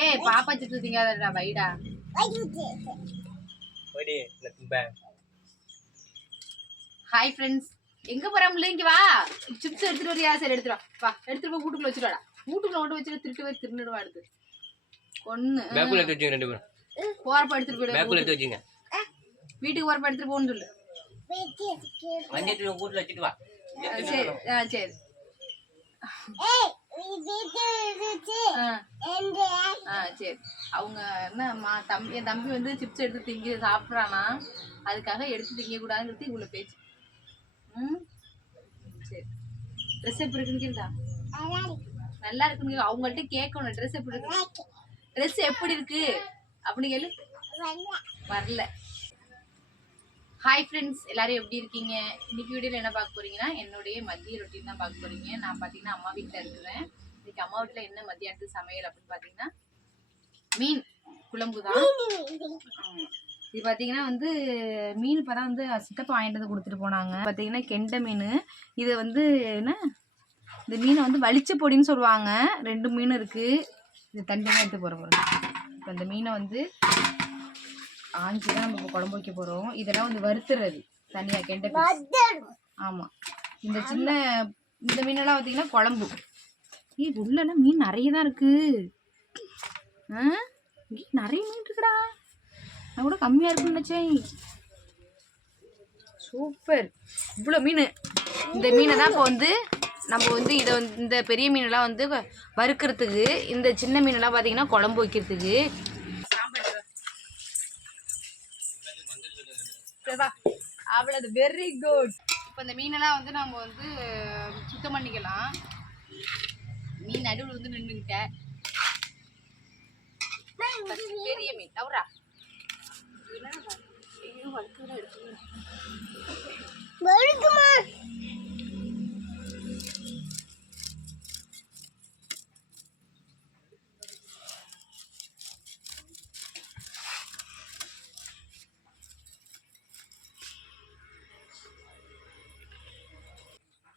ஏய் பாப்பா சிப்ஸ் திங்காதடா வைடா. ஹாய் ஃப்ரெண்ட்ஸ், எங்க போறோம்ல? இங்க வா, சிப்ஸ் எடுத்துட்டு வரியா? சரி எடுத்துட்டு வா. வா எடுத்துட்டு போய் வீட்டுக்குள்ள வச்சுடுவாடா. வீட்டுக்குள்ள மட்டும் வச்சுட்டு திருட்டு போய் திருந்துடுவா. எடுத்து ஒண்ணு பேக்குல எடுத்து வச்சுங்க. ரெண்டு பேரும் போறப்ப எடுத்துட்டு போயிடு. பேக்குல எடுத்து வச்சுங்க. வீட்டுக்கு போறப்ப எடுத்துட்டு போன்னு சொல்லு. மஞ்சள் வீட்டுல வச்சுட்டு வா. சரி சரி. சரி. அவங்க என்ன என் தம்பி வந்து சிப்ஸ் எடுத்து திங்க சாப்பிட்றானா, அதுக்காக எடுத்து திங்க கூடாதுங்கிறது இவ்வளோ பேச்சு. சரி. ட்ரெஸ் எப்படி இருக்குன்னு கேட்டா? நல்லா இருக்குன்னு அவங்கள்ட்ட கேட்கணும். ட்ரெஸ் எப்படி இருக்கு, ட்ரெஸ் எப்படி இருக்கு அப்படின்னு கேளு. வரல. ஹாய் ஃப்ரெண்ட்ஸ், எல்லாரும் எப்படி இருக்கீங்க? இன்னைக்கு வீடியோவில் என்ன பார்க்க போறீங்கன்னா, என்னுடைய மதிய ரொட்டீன் தான் பார்க்க போறீங்க. நான் பார்த்தீங்கன்னா அம்மா வீட்டில் இருக்கிறேன். இன்னைக்கு அம்மா வீட்டில் என்ன மதியானத்துக்கு சமையல் அப்படின்னு பார்த்தீங்கன்னா மீன் குழம்பு தான். இது பார்த்தீங்கன்னா வந்து மீன் இப்போ தான் வந்து சித்தப்பா வாங்கிட்டு வந்து கொடுத்துட்டு போனாங்க. பார்த்தீங்கன்னா கெண்டை மீன். இதை வந்து என்ன, இந்த மீனை வந்து வலிச்ச பொடின்னு சொல்லுவாங்க. 2 மீன் இருக்குது. இது தனியாக எடுத்து போகிறோம். இப்போ இந்த மீனை வந்து ஆஞ்சி தான் நம்ம இப்போ குழம்பு வைக்க போகிறோம். இதெல்லாம் வந்து வறுத்துறது தனியாக கெண்டை பீஸ். ஆமாம். இந்த மீனெல்லாம் பார்த்தீங்கன்னா குழம்பு. உள்ளனா மீன் நிறைய தான் இருக்குது. நிறைய மீன் இருக்குடா. நான் கூட கம்மியாக இருக்குன்னு நினச்சேன். சூப்பர், இவ்வளோ மீன். இந்த மீனை தான் இப்போ வந்து நம்ம வந்து இதை வந்து இந்த பெரிய மீனெல்லாம் வந்து வறுக்கிறதுக்கு, இந்த சின்ன மீனெல்லாம் பார்த்தீங்கன்னா குழம்பு வைக்கிறதுக்கு. அவ்வளவு வெரி குட். இப்போ இந்த மீனெல்லாம் வந்து நம்ம வந்து சுத்தம் பண்ணிக்கலாம். மீன் நடுவில் வந்து நின்றுக்கிட்ட பெரிய மீன் அவரா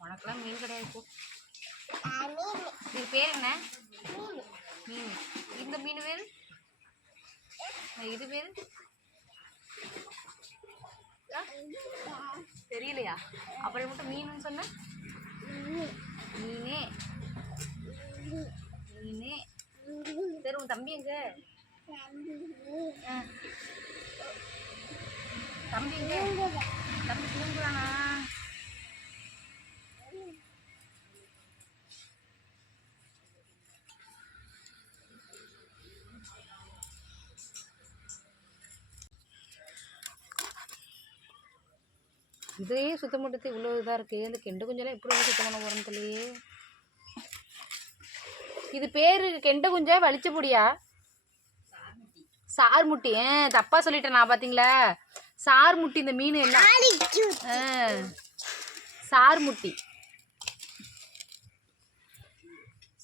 உனக்கெல்லாம் மீன் கிடையாது. இது பேர் என்ன? மீன். இந்த மீன் பேர், இது பேர் தெரியலையா? அப்புறம் மட்டும் மீன் சொன்ன. மீனே மீனே. சரி, உன் தம்பி எங்க? தம்பி எங்க? தம்பி தூங்குறானா? இதையே சுத்தம் பண்ணுறது இவ்வளோ இதாக இருக்குது. இந்த கெண்டை குஞ்செல்லாம் எப்படி வந்து சுத்தம் பண்ண போகிறோன்னு தெரியலையே. இது பேர் கெண்டை குஞ்சா வலிச்ச பொடியா? சார்முட்டி. தப்பாக சொல்லிட்டேன் நான். பார்த்தீங்களா, சார்முட்டி. இந்த மீன் என்ன சார்முட்டி.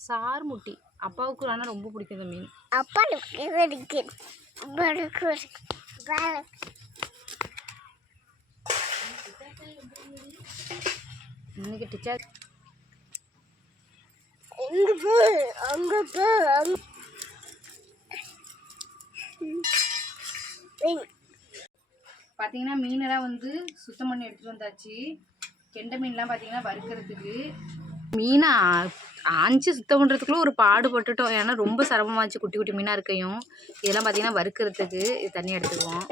சார்முட்டி அப்பாவுக்கு ஆனால் ரொம்ப பிடிக்கும் இந்த மீன். இன்னைக்கு டீச்சர் பார்த்தீங்கன்னா மீனெல்லாம் வந்து சுத்தம் பண்ணி எடுத்துகிட்டு வந்தாச்சு. கெண்டை மீன்லாம் பார்த்தீங்கன்னா வறுக்கிறதுக்கு. மீனை ஆஞ்சி சுத்தம் பண்ணுறதுக்குள்ள ஒரு பாடுபட்டுட்டோம். ஏன்னா ரொம்ப சிரமமாச்சு, குட்டி குட்டி மீனாக இருக்கையும். இதெல்லாம் பார்த்தீங்கன்னா வறுக்கிறதுக்கு இது தனியாக எடுத்துக்குவோம்.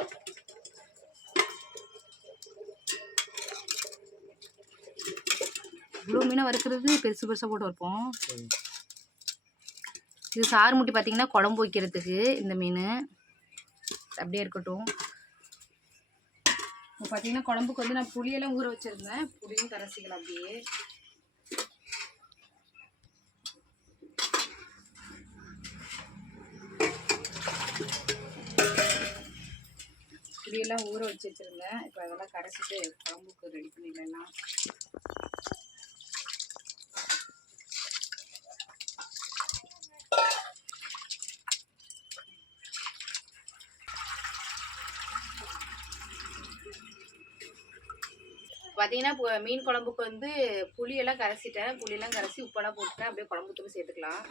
இவ்வளோ மீனை வறுக்கிறது பெருசு பெருசாக போட்டு வைப்போம். இது சாறு முட்டி பார்த்தீங்கன்னா குழம்பு வைக்கிறதுக்கு. இந்த மீன் அப்படியே இருக்கட்டும். இப்போ பார்த்தீங்கன்னா குழம்புக்கு வந்து நான் புளியெல்லாம் ஊற வச்சுருந்தேன். புளியும் கரைசிக்கலாம். அப்படியே புளியெல்லாம் ஊற வச்சுருந்தேன். இப்போ அதெல்லாம் கரைச்சிட்டு குழம்புக்கு ரெடி பண்ணிடலாம். பார்த்தீங்கன்னா மீன் குழம்புக்கு வந்து புளியெல்லாம் கரைச்சிட்டேன். புளியெல்லாம் கரைச்சி உப்பெல்லாம் போட்டுட்டேன். அப்படியே குழம்புக்கு சேர்த்துக்கலாம்.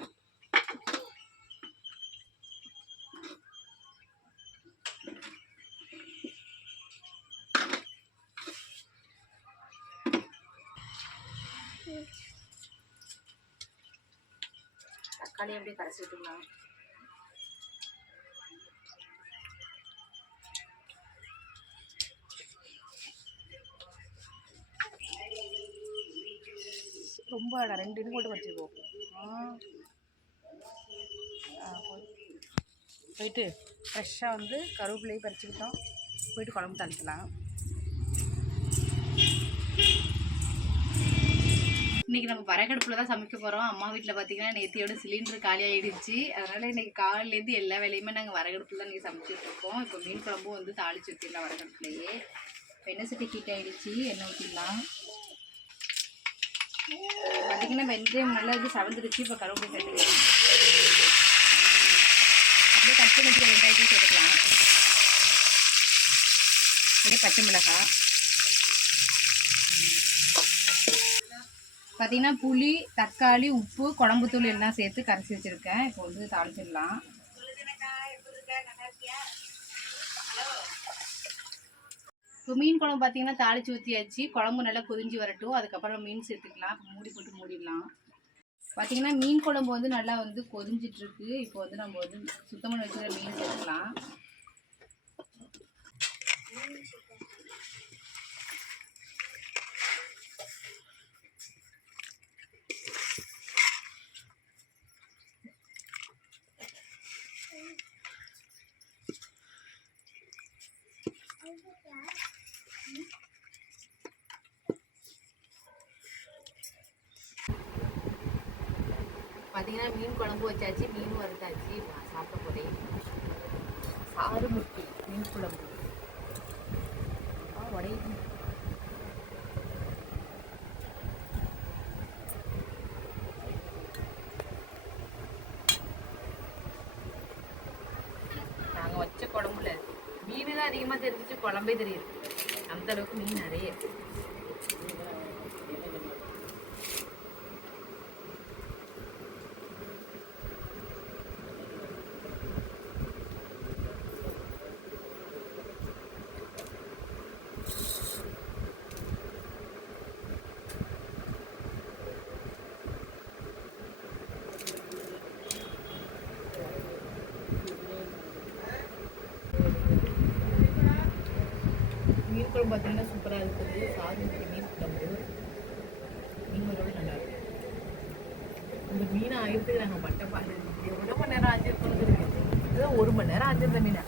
தக்காளி அப்படியே கரைச்சி விட்டுக்கலாம். ரொம்ப 2 இது போட்டு வச்சுருக்கோம். போயிட்டு ஃப்ரெஷ்ஷாக வந்து கருவேப்பிலையும் பறிச்சுக்கிட்டோம். போயிட்டு குழம்பு தாளிக்கலாம். இன்றைக்கி நம்ம விறகடுப்பில் தான் சமைக்க போகிறோம். அம்மா வீட்டில் பார்த்திங்கன்னா நேத்தியோட சிலிண்டர் காலியாகிடுச்சு. அதனால் இன்றைக்கி காலையிலேருந்து எல்லா வேலையுமே நாங்கள் விறகடுப்பில் தான் இன்றைக்கி சமைச்சிட்ருக்கோம். இப்போ மீன் குழம்பும் வந்து தாளிச்சு ஊற்றிடலாம் விறகடுப்புலையே. எண்ணெய் சட்டி ஹீட் ஆகிடுச்சு, எண்ணெய் ஊற்றிடலாம். பார்த்திங்கன்னா வெந்தயம் நல்லா இது சவந்துடுச்சு. இப்போ கருவேப்பிலை சேர்த்துக்கலாம். அப்படியே கட் பண்ணி வச்சுக்க வெங்காயத்தையும் சேர்த்துக்கலாம். அப்படியே பச்சை மிளகாய், பார்த்திங்கன்னா புளி, தக்காளி, உப்பு, குழம்புத்தூள் எல்லாம் சேர்த்து கரைச்சி வச்சுருக்கேன். இப்போ வந்து தாளிச்சிடலாம். இப்போ மீன் குழம்பு பார்த்திங்கன்னா தாளித்து ஊற்றியாச்சு. குழம்பு நல்லா கொதிஞ்சு வரட்டும். அதுக்கப்புறம் மீன் சேர்த்துக்கலாம். இப்போ மூடி போட்டு மூடிடலாம். பார்த்திங்கன்னா மீன் குழம்பு வந்து நல்லா வந்து கொதிஞ்சிட்ருக்கு. இப்போ வந்து நம்ம வந்து சுத்தம் பண்ணி வச்சுருக்க மீன் சேர்த்துக்கலாம். பார்த்திங்கன்னா மீன் குழம்பு வச்சாச்சு, மீன் வறுத்தாச்சு. நான் சாப்பிட போகிறேன். சாறு முட்டி மீன் குழம்பு உடையுது. நாங்கள் வச்ச குழம்புல மீன் தான் அதிகமாக தெரிஞ்சிச்சு, குழம்பே தெரியுது. அந்த அளவுக்கு மீன் நிறைய. மீன் குழம்பு பார்த்தீங்கன்னா சூப்பராக இருக்குது. சாதம் மீன் குழம்பு மீனோட நல்லா இருக்கும். இந்த மீனை ஆயிரத்துக்கு நாங்கள் மட்டை பாடு எவ்வளோ மணி நேரம் ஆஞ்சிருக்கோன்னு இருக்குது. 1 மணி நேரம் ஆஞ்சிருந்த மீனை